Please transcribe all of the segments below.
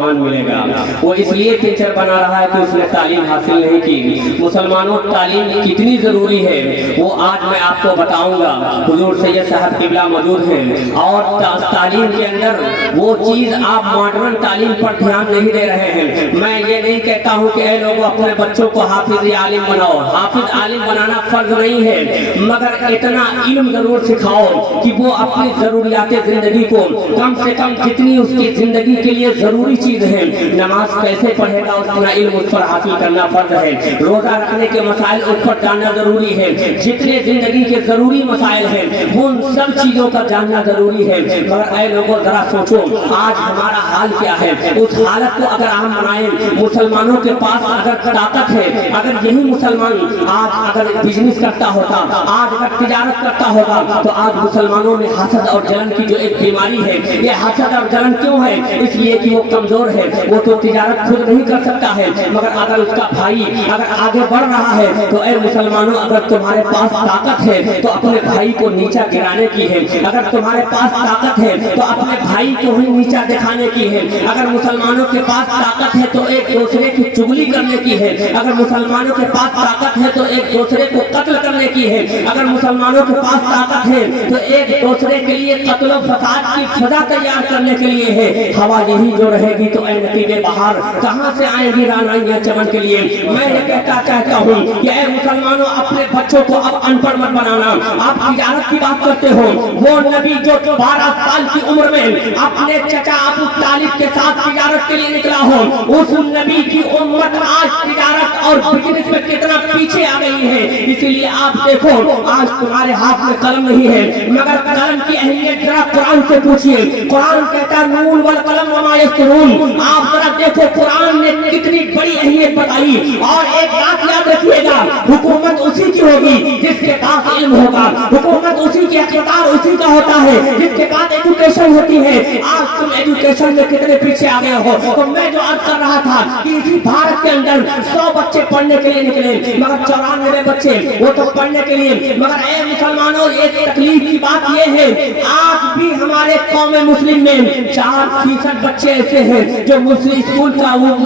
मिलेगा। वो इसलिए टीचर बना रहा है कि उसने तालीम हासिल नहीं की। मुसलमानों, तालीम कितनी ज़रूरी है वो आज मैं आपको बताऊंगा। हुजूर सैयद साहब किबला मौजूद हैं और तालीम के अंदर वो चीज़ आप मॉडर्न तालीम पर ध्यान नहीं दे रहे हैं। मैं ये नहीं कहता हूँ कि लोग अपने बच्चों को हाफिज आलिम बनाओ, हाफिज आलिम बनाना फर्ज नहीं है, मगर इतना इल्म ज़रूर सिखाओ कि वो अपनी ज़रूरियात ज़िंदगी को कम से कम जितनी उसकी ज़िंदगी के लिए ज़रूरी चीज है, नमाज कैसे पढ़ेगा उतना इल्म उस पर हासिल करना फर्ज है। रोजा रखने के मसाइल उस पर जानना जरूरी है। जितने जिंदगी के जरूरी मसाइल हैं उन सब चीजों का जानना जरूरी है। मगर ऐ लोगों जरा सोचो आज हमारा हाल क्या है। उस हालत को अगर हम बनाएं, मुसलमानों के पास अगर ताकत है, अगर यही मुसलमान आज अगर बिजनेस करता होता, आज अगर तिजारत करता होगा, तो आज मुसलमानों में हसद और जलन की जो एक बीमारी है, ये हसद और जलन क्यों है? इसलिए कि वो कमजोर है, वो तो तिजारत खुद नहीं कर सकता है, मगर अगर उसका भाई अगर आगे बढ़ रहा है तो ऐ मुसलमानों अगर तुम्हारे पास ताकत है तो अपने भाई को नीचा गिराने की है। अगर तुम्हारे पास ताकत है तो अपने भाई को ही नीचा दिखाने की है। अगर मुसलमानों के पास ताकत है तो एक दूसरे की चुगली करने की है। अगर मुसलमानों के पास ताकत है तो एक दूसरे को कत्ल करने की है। अगर मुसलमानों के पास ताकत है तो एक दूसरे के लिए कत्ल और फसाद की सजा तैयार करने के लिए है। हवा यही जो रहेगी तो नतीजे बाहर कहां से आएंगी रानाइयां चमन के लिए। मैं ये कहता चाहता हूं कि ऐ मुसलमानों अपने बच्चों को अब अनपढ़ मत बनाना। आप तिजारत की बात करते हो, वो नबी जो 12 साल की उम्र में अपने चचा अबू तालिब के साथ तिजारत के लिए निकला हो, उस नबी की उम्मत आज तिजारत और बिजनेस में कितना पीछे आ गई है। इसीलिए आप देखो आज तुम्हारे हाथ में कलम नहीं है, मगर कलम की अहमियत जरा कुरान से पूछिए। कुरान कहता नून वल कलम वमा यस्तरून। आप जरा देखो कुरान ने कितनी बड़ी अहमियत बताई। और एक बात याद रखिएगा, हुकूमत उसी की होगी जिसके पास इल्म होगा। हुकूमत उसी की इख्तियार उसी का होता है जिसके पास एजुकेशन होती है। आज तुम एजुकेशन में कितने पीछे आ गए हो। तो मैं जो अर्ज कर रहा था कि इसी भारत के अंदर 100 बच्चे पढ़ने के लिए निकले, मगर 94 बच्चे वो तो पढ़ने के लिए। मगर ऐ मुसलमानों एक तकलीफ की बात ये है, आज भी हमारे कौम मुस्लिम में 4% बच्चे ऐसे हैं जो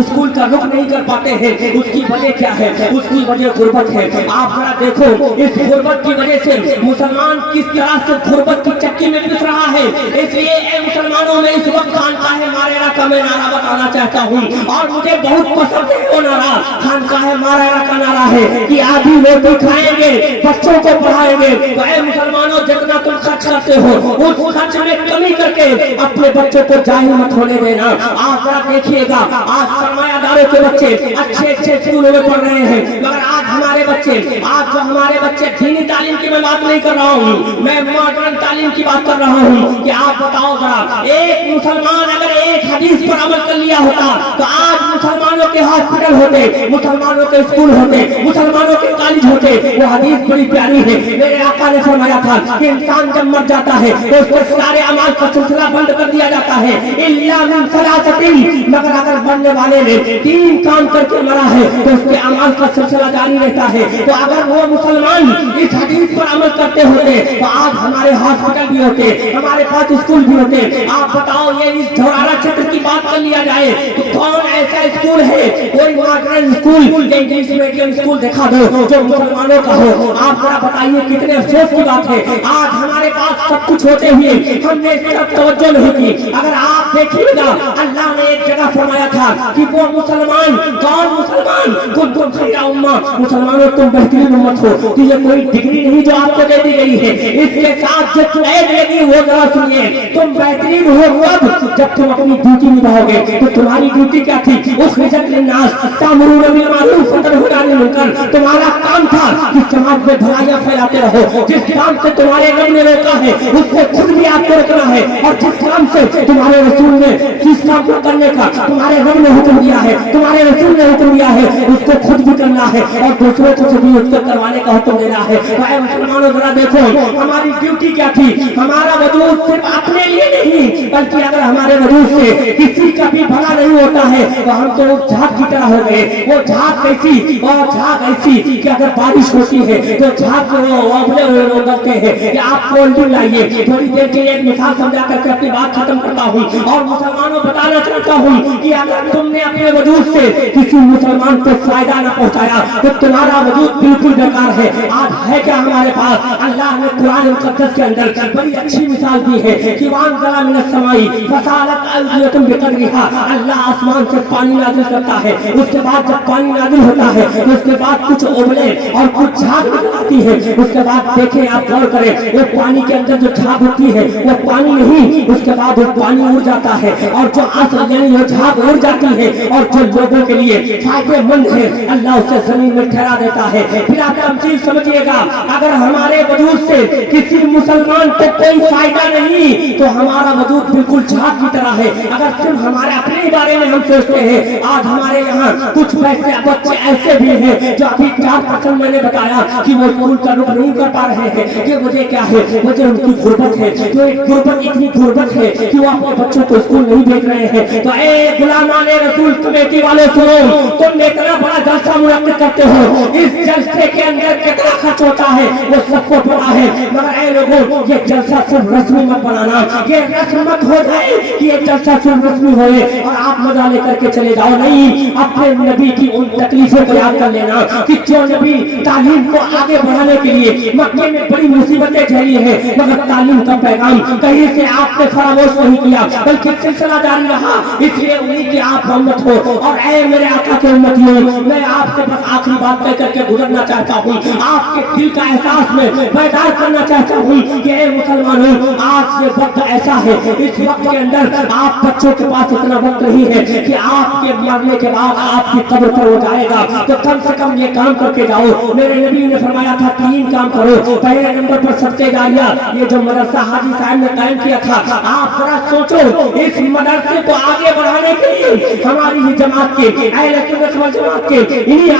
स्कूल का रुख नहीं कर पाते हैं। उसकी वजह क्या है? उसकी वजह गुर्बत है। आप जरा देखो इस गुर्बत की वजह से मुसलमान किस तरह से गुर्बत की चक्की में पिस रहा है। इसलिए ऐ मुसलमानों में इस वक्त खानकाह मारेरा का मैं नारा बताना चाहता हूँ और मुझे बहुत पसंद है वो नारा। खानकाह मारेरा का नारा है कि आधी रोटी खाएंगे, बच्चों को पढ़ाएंगे। तो ऐ मुसलमानों जितना तुम खर्च करते हो उस खर्च में कमी करके अपने बच्चों को जाहिल मत होने देना। आप जरा देखिएगा आज सरमायादारों के बच्चे अच्छे स्कूलों में पढ़ रहे हैं, मगर आज हमारे बच्चे दीनी तालीम की मैं बात नहीं कर रहा हूँ, मैं मॉडर्न तालीम की बात कर रहा हूँ। कि आप बताओ जरा, एक मुसलमान अगर एक हदीस पर अमल कर लिया होता तो आज मुसलमानों के हॉस्पिटल होते, मुसलमानों के स्कूल होते, मुसलमानों के कॉलेज होते। वो हदीस बड़ी प्यारी है, मेरे आका ने फरमाया था कि इंसान जब मर जाता है तो उसके सारे अमाल का सिलसिला बंद कर दिया जाता है, इल्ला मिन सलासतिन। मगर अगर मरने वाले ने 3 काम करके मरा है तो उसके अमाल का सिलसिला जारी रहता है। तो अगर वो मुसलमान इस हदीस पर अमल करते होते तो आज हमारे हॉस्पिटल भी होते, हमारे पास स्कूल भी होते। आप बताओ ये इस धौरारा क्षेत्र की बात कर लिया जाए तो कौन ऐसा स्कूल है, कोई modern school, English medium school दिखा दो जो मुसलमानों का हो। आप जरा बताइए कितने अफसोस की बात है, आज हमारे पास सब कुछ होते हुए हमने इस तरफ तवज्जो नहीं की। अगर आप देखिएगा अल्लाह ने एक जगह फरमाया था कि वो मुसलमान, कौन मुसलमान, कुंतुम खैरा उम्मा, मुसलमानों तुम बेहतरीन उम्मत हो। तो ये कोई डिग्री नहीं जो आपको दे दी गई है, इसके साथ जो टैग लगी वो जरा सुनिए। तुम बेहतरीन हो तब जब तुम अपनी ड्यूटी निभाओगे। तो तुम्हारी ड्यूटी क्या थी? उखरिजत लिन्नास तामुरून बिल मारूफ व तनहून अनिल मुनकर। तुम्हारा काम था कि समाज में भलाइयां फैलाते रहो। जिस काम से तुम्हारे रब ने रोका है उससे खुद भी आपको रोकना है, और जिस काम से तुम्हारे रसूल ने जिस काम को करने का तुम्हारे रब ने हुक्म दिया है, तुम्हारे रसूल ने हुक्म दिया है, उसको खुद भी करना है और दूसरों को भी उसको करवाने का हुक्म देना है। भाई मुसलमानों जरा देखो हमारी ड्यूटी क्या थी। हमारा वजूद सिर्फ अपने लिए नहीं, बल्कि अगर हमारे वजूद से किसी का भी भला नहीं होता है तो हम तो झाग की तरह हो गए। वो झाग कैसी और झाग ऐसी कि अगर बारिश होती है तो झाग करते हैं कि आप कोल्ड ड्रिंक लाइए। थोड़ी देर के लिए एक मिसाल समझा करके अपनी बात खत्म करता हूँ और मुसलमानों बताना चाहता हूँ कि अगर तुमने अपने वजूद से किसी मुसलमान को फायदा न पहुंचाया तो तुम्हारा वजूद बिल्कुल बेकार है। आज है क्या हमारे पास? अल्लाह ने कुरान मुकद्दस के अंदर बड़ी अच्छी मिसाल दी है कि वान ज़ला मिनस समाई फसालत अल्दियतुम बिक़दरिहा। अल्लाह आसमान से पानी नाज़िल करता है, उसके बाद जब पानी नाज़िल होता है तो उसके बाद कुछ ओबले और कुछ झाग निकल आती है। उसके बाद देखें, आप गौर करें, वो पानी के अंदर जो झाग होती है वो पानी नहीं, उसके बाद वो पानी उड़ जाता है और जो असल यानी वो झाग उड़ जाती है और जो लोगों के लिए फायदेमंद है अल्लाह उसे जमीन में ठहरा देता है। फिर आप तमसील समझिएगा, अगर हमारे वजूद से किसी मुसलमान को कोई फायदा नहीं तो हमारा वजूद बिल्कुल झाग की तरह है। अगर सिर्फ हमारे अपने बारे में हम सोचते हैं, आज हमारे यहाँ कुछ पैसे बच्चे ऐसे भी हैं जो अभी 4% मैंने बताया कि वो स्कूल का रुख नहीं कर पा रहे हैं। ये वजह क्या है? वजह उनकी गुर्बत है। जो एक गुर्बत, इतनी गुर्बत है कि वो अपने बच्चों को स्कूल नहीं भेज रहे हैं। तो ए गुलामाने रसूल कमेटी वाले सुनो, तुम इतना बड़ा जलसा मुनक्किद करते हो, इस जलसे के अंदर कितना खर्च होता है वो सबको पता है। मगर ए लोगों, ये जलसा सिर्फ रस्मी मत बनाना, ये रस्म मत हो जाए कि ये जलसा सिर्फ रस्मी होए और आप मजा लेकर के चले जाओ। नहीं, अपने नबी की उन तकलीफों को याद कर लेना कि जो नबी तालीम को आगे बढ़ाने के लिए मक्के में बड़ी मुसीबतें झेली है, मगर तालीम का पैगाम कहीं से आपने फरामोश नहीं किया, बल्कि सिलसिला जारी रहा। इसलिए उम्मीद कि आप उम्मत हो और ऐ मेरे आका के उम्मतियों, मैं आपसे बस आखिरी बात कह करके गुजरना चाहता हूँ। आपके दिल का एहसास में बेदार करना चाहता हूँ कि ऐ मुसलमानों, आज ये वक्त ऐसा है, इस वक्त के अंदर आप बच्चों के पास इतना वक्त नहीं है कि आपके मरने के बाद आपकी कब्र पर हो जाएगा, तो कम से कम ये काम करके जाओ। मेरे नबी ने फरमाया था 3 काम करो। पहले नंबर पर सबसे जारिया, ये जो मदरसा हाजी साहब ने कायम किया था, आप जरा सोचो, इस मदरसे को आगे बढ़ाने के लिए हमारी ही जमात के अहले सुन्नत वल जमात के इन्हीं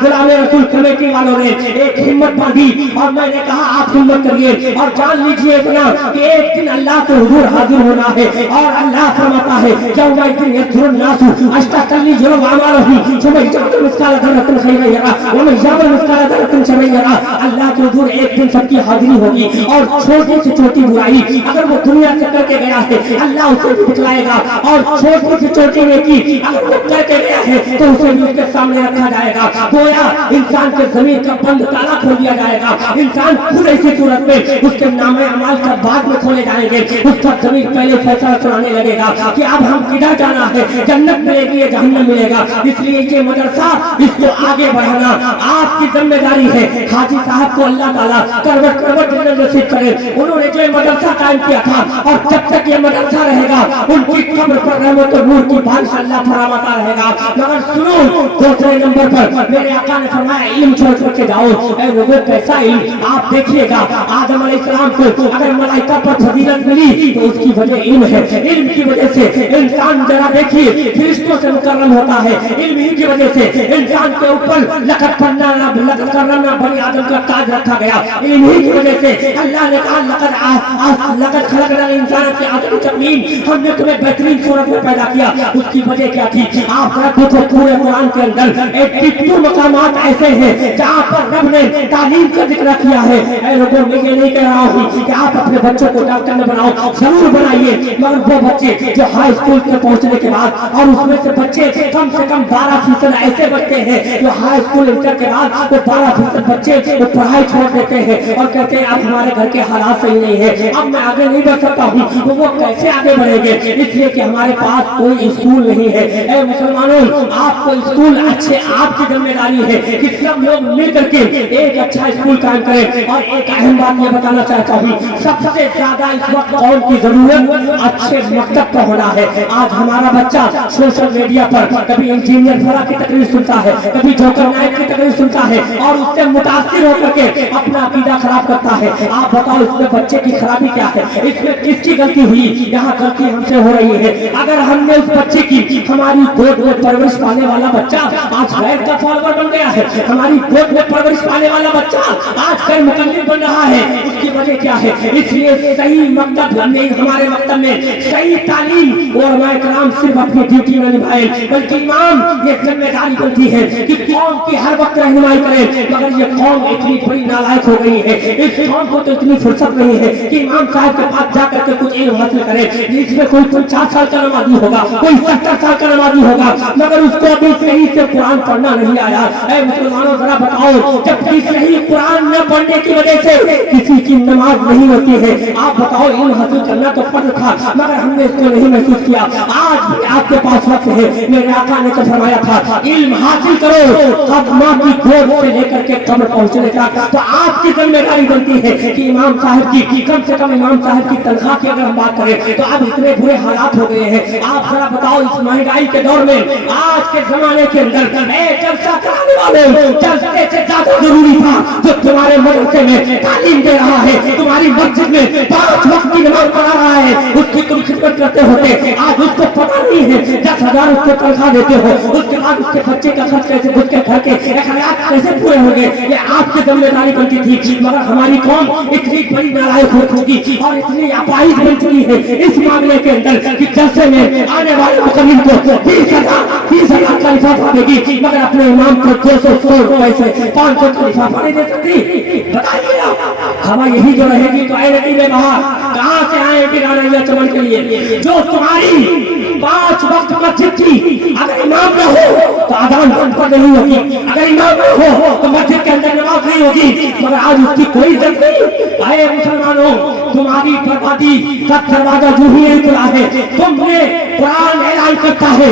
गुलामे रसूल कमेटी वालों ने एक हिम्मत बांधी और मैंने कहा आप हिम्मत करिए और जान लीजिए इतना कि एक दिन अल्लाह के हुजूर हाजिर होना है और अल्लाह फरमाता है यौमा इज़िन यस्दुरुन नासु अश्ताकल्ली जुरुम अमालहुम सुम्मा यजअलु मिस्काल दर्रतिन खैरन यरा व मन यअमल मिस्काल दर्रतिन शर्रन यरा। अल्लाह के हुजूर एक दिन सबकी हाजिरी होगी और छोटी से छोटी बुराई अगर वो दुनिया से करके गया है अल्लाह उसे दिखलाएगा और छोटी से छोटी नेकी अगर वो करके गया है तो उसे भी उसके सामने रखा जाएगा। गोया इंसान के ज़मीर का बंद ताला खोल दिया जाएगा। इंसान खुद ऐसी सूरत में उसके नामे अमाल का बाद में खोले जाएंगे। उसका ज़मीर पहले फैसला सुनाने लगेगा कि अब हम किधर जाना है, जन्नत मिलेगी या जहन्नम मिलेगा। इसलिए ये मदरसा, इसको आगे बढ़ाना आपकी जिम्मेदारी है। हाजी साहब को अल्लाह ताला करवट करवट जन्नत नसीब करे। उन्होंने जो मदरसा कायम किया था और जब तक ये मदरसा रहेगा उनकी कब्र पर रहमत और नूर की बारिश अल्लाह फरमाता रहेगा। मगर सुनो, दूसरे नंबर पर मेरे आका ने फरमाया इल्म छोड़ के जाओ। ऐ लोगों, कैसा इल्म? आप देखिएगा, आदम अलैहिस्सलाम को अगर मलाइका पर फजीलत मिली तो उसकी वजह इल्म है। इल्म की वजह से इंसान, जरा देखिए, फरिश्तों से मुकर्रम होता है। इल्म ही की वजह से इंसान के ऊपर लक़द कररमना बनी आदम का ताज रखा गया। इल्म ही की वजह से अल्लाह ने कहा लक़द खलक़नल इंसान फी अहसन तक़वीम, हमने तुम्हें बेहतरीन सूरत में पैदा किया। उसकी वजह क्या थी? आप देखो पूरे कुरान के अंदर 82 मकामात ऐसे हैं जहाँ पर रब ने तालीम का जिक्र किया है। ऐ लोगों, मैं ये नहीं कह रहा हूँ कि आप अपने बच्चों को डॉक्टर न बनाओ, जरूर बनाइए, मगर वो बच्चे जो हाई स्कूल में पहुँचने के बाद और उसमें से बच्चे कम से कम 12% ऐसे बच्चे हैं जो हाई स्कूल इंटर के बाद वो 12% बच्चे वो पढ़ाई छोड़ देते हैं और कहते हैं अब हमारे घर के हालात सही नहीं है, अब मैं आगे नहीं बढ़ सकता हूँ। तो वो कैसे आगे बढ़ेंगे? इसलिए कि हमारे पास कोई स्कूल नहीं है। ऐ मुसलमानों, आपको स्कूल अच्छे, आपकी जिम्मेदारी है कि सब लोग मिल करके एक अच्छा स्कूल कायम करें। और एक अहम बात ये बताना चाहता हूँ, सबसे ज्यादा इस वक्त कौन की जरूरत? अच्छे मकतब का होना है। आज हमारा बच्चा सोशल मीडिया पर कभी इंजीनियर फला की तकरीर सुनता है, कभी जोकर नायक की तकरीर सुनता है और उससे मुतासिर होकर के अपना अकीदा खराब करता है। आप बताओ, इसमें बच्चे की खराबी क्या है? इसमें किसकी गलती हुई? यहाँ गलती हमसे हो रही है। अगर हमने उस बच्चे की हमारी गोद में परवरिश पाने वाला बच्चा आज गैर का फॉलोवर बन गया है, हमारी गोद में परवरिश पाने वाला बच्चा आज गैर मुकल्लिद बन रहा है। उसकी वजह क्या है? इसलिए सही मकतब में, हमारे मकतब में सही तालीम उलमाए कराम सिर्फ अपनी ड्यूटी में निभाए, बल्कि इमाम ये जिम्मेदारी बनती है कि कौम की हर वक्त रहनुमाई करे। मगर ये कौम इतनी बड़ी नालायक हो गई है, इस कौम को तो इतनी फुर्सत नहीं है कि इमाम साहब के पास जा करके कुछ इल्म हासिल करे। इसमें कोई 50 साल का नमाजी होगा, कोई 70 साल का नमाजी होगा, मगर उसको अभी सही से कुरान पढ़ना नहीं आया। ऐ मुसलमानों जरा बताओ, जबकि सही कुरान न पढ़ने की वजह से किसी की नमाज नहीं होती है। आप बताओ, इल्म हासिल करना तो फर्ज था, मगर हमने इसको नहीं महसूस किया। आज भी आपके पास वक्त है, मेरे आका ने तो फरमाया था इल्म हासिल करो कब माँ की गोद से लेकर के कब्र पहुंचने तक। तो आपकी जिम्मेदारी बनती है कि इमाम साहब की कम से कम इमाम साहब की तनख्वाह की अगर हम बात करें तो अब इतने बुरे हालात हो गए हैं। आप जरा बताओ, इस महंगाई के दौर में, आज के जमाने के अंदर जलसा कराने वाले जलसे से ज्यादा जरूरी था जो तुम्हारे मदरसे में तालीम दे रहा है, तुम्हारी मस्जिद में 5 वक्त की नमाज पढ़ा रहा है, उसकी तुम खिदमत करते होते। आज उसको पता नहीं है 10,000 उसको तनख्वाह देते हो, उसके बाद उसके बच्चे का खर्च कैसे, उसके घर के अखराज कैसे पूरे होंगे, ये आपकी जिम्मेदारी बनती थी। मगर हमारी कौम इतनी बड़ी नालायक हो चुकी और इतनी अपाहिज बन चुकी है इस मामले के अंदर कि जलसे में आने वाले मुकर्रिर को 20,000 का लिफाफा देगी, मगर अपने इमाम को 200 रुपए से 500 का लिफाफा नहीं दे सकती। बताइए हवा यही जो रहेगी तो आए में बाहर कहाँ से आएगी रानिया चमन के लिए? जो तुम्हारी 5 वक्त मस्जिद की अगर इमाम न हो तो आजान बंद पर नहीं होगी, अगर इमाम न हो तो मस्जिद के अंदर नमाज नहीं होगी, मगर आज उसकी कोई इज्जत नहीं। आए मुसलमानों, तुम्हारी बर्बादी का दरवाजा जो ही नहीं खुला है। तुमने कुरान ऐलान करता है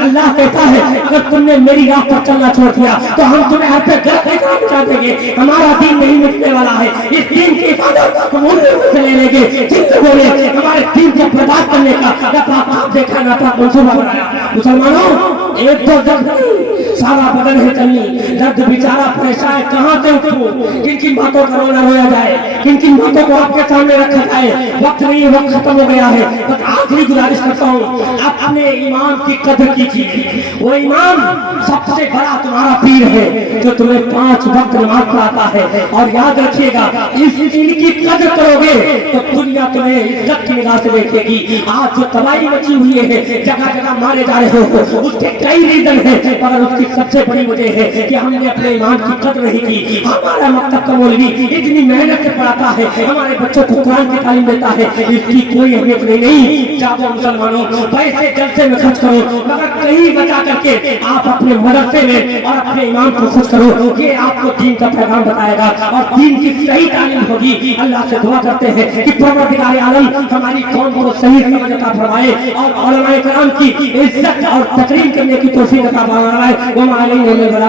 अल्लाह कहता है अगर तुमने मेरी राह पर चलना छोड़ दिया तो हम तुम्हें हर पे गलत पहुंचा देंगे। हमारा दीन नहीं मिटने वाला है, इस दीन की हिफाजत हम उन लोगों से ले लेंगे जिन लोगों ने हमारे दीन को बर्बाद करने का देखा ना था मंसूबा बनाया। मुसलमानों, एक दो दर्द सारा बदन है चलनी, दर्द बेचारा परेशान है, कहाँ से उठूं, किन किन बातों का रोना रोया जाए, किन किन बातों को आपके सामने रखा जाए। वक्त नहीं, वक्त खत्म हो गया है। बस आखिरी गुजारिश करता हूँ, अपने इमाम की कदर कीजिए। वो इमाम सबसे बड़ा तुम्हारा पीर है जो तुम्हें 5 वक्त नमाज पढ़ाता है। और याद रखिएगा, इस दीन की कदर करोगे तो दुनिया तुम्हें इज्जत की निगाह से देखेगी। आज जो तबाही मची हुई है, जगह जगह मारे जा रहे हो, उसके कई रीजन है, मगर उसकी सबसे बड़ी वजह है कि हमने अपने ईमान की कदर नहीं की। हमारा मकतब का मौलवी इतनी मेहनत से पढ़ाता है, हमारे बच्चों को कुरान की तालीम देता है, इसकी कोई अहमियत नहीं। जाओ मुसलमानों, पैसे जलसे में खर्च करो, मगर कहीं बचा करके आप अपने मदरसे में और अपने ईमान को खुश करो। ये आपको दीन का पैगाम बताएगा और दीन की सही तालीम होगी। अल्लाह से दुआ करते हैं कि परवरदिगार आलम हमारी कौम को सही समझ अता फरमाए और उलमाए कराम की इज्जत और तकरीम करने की तौफीक अता फरमाए। वो मालेंगे में बड़ा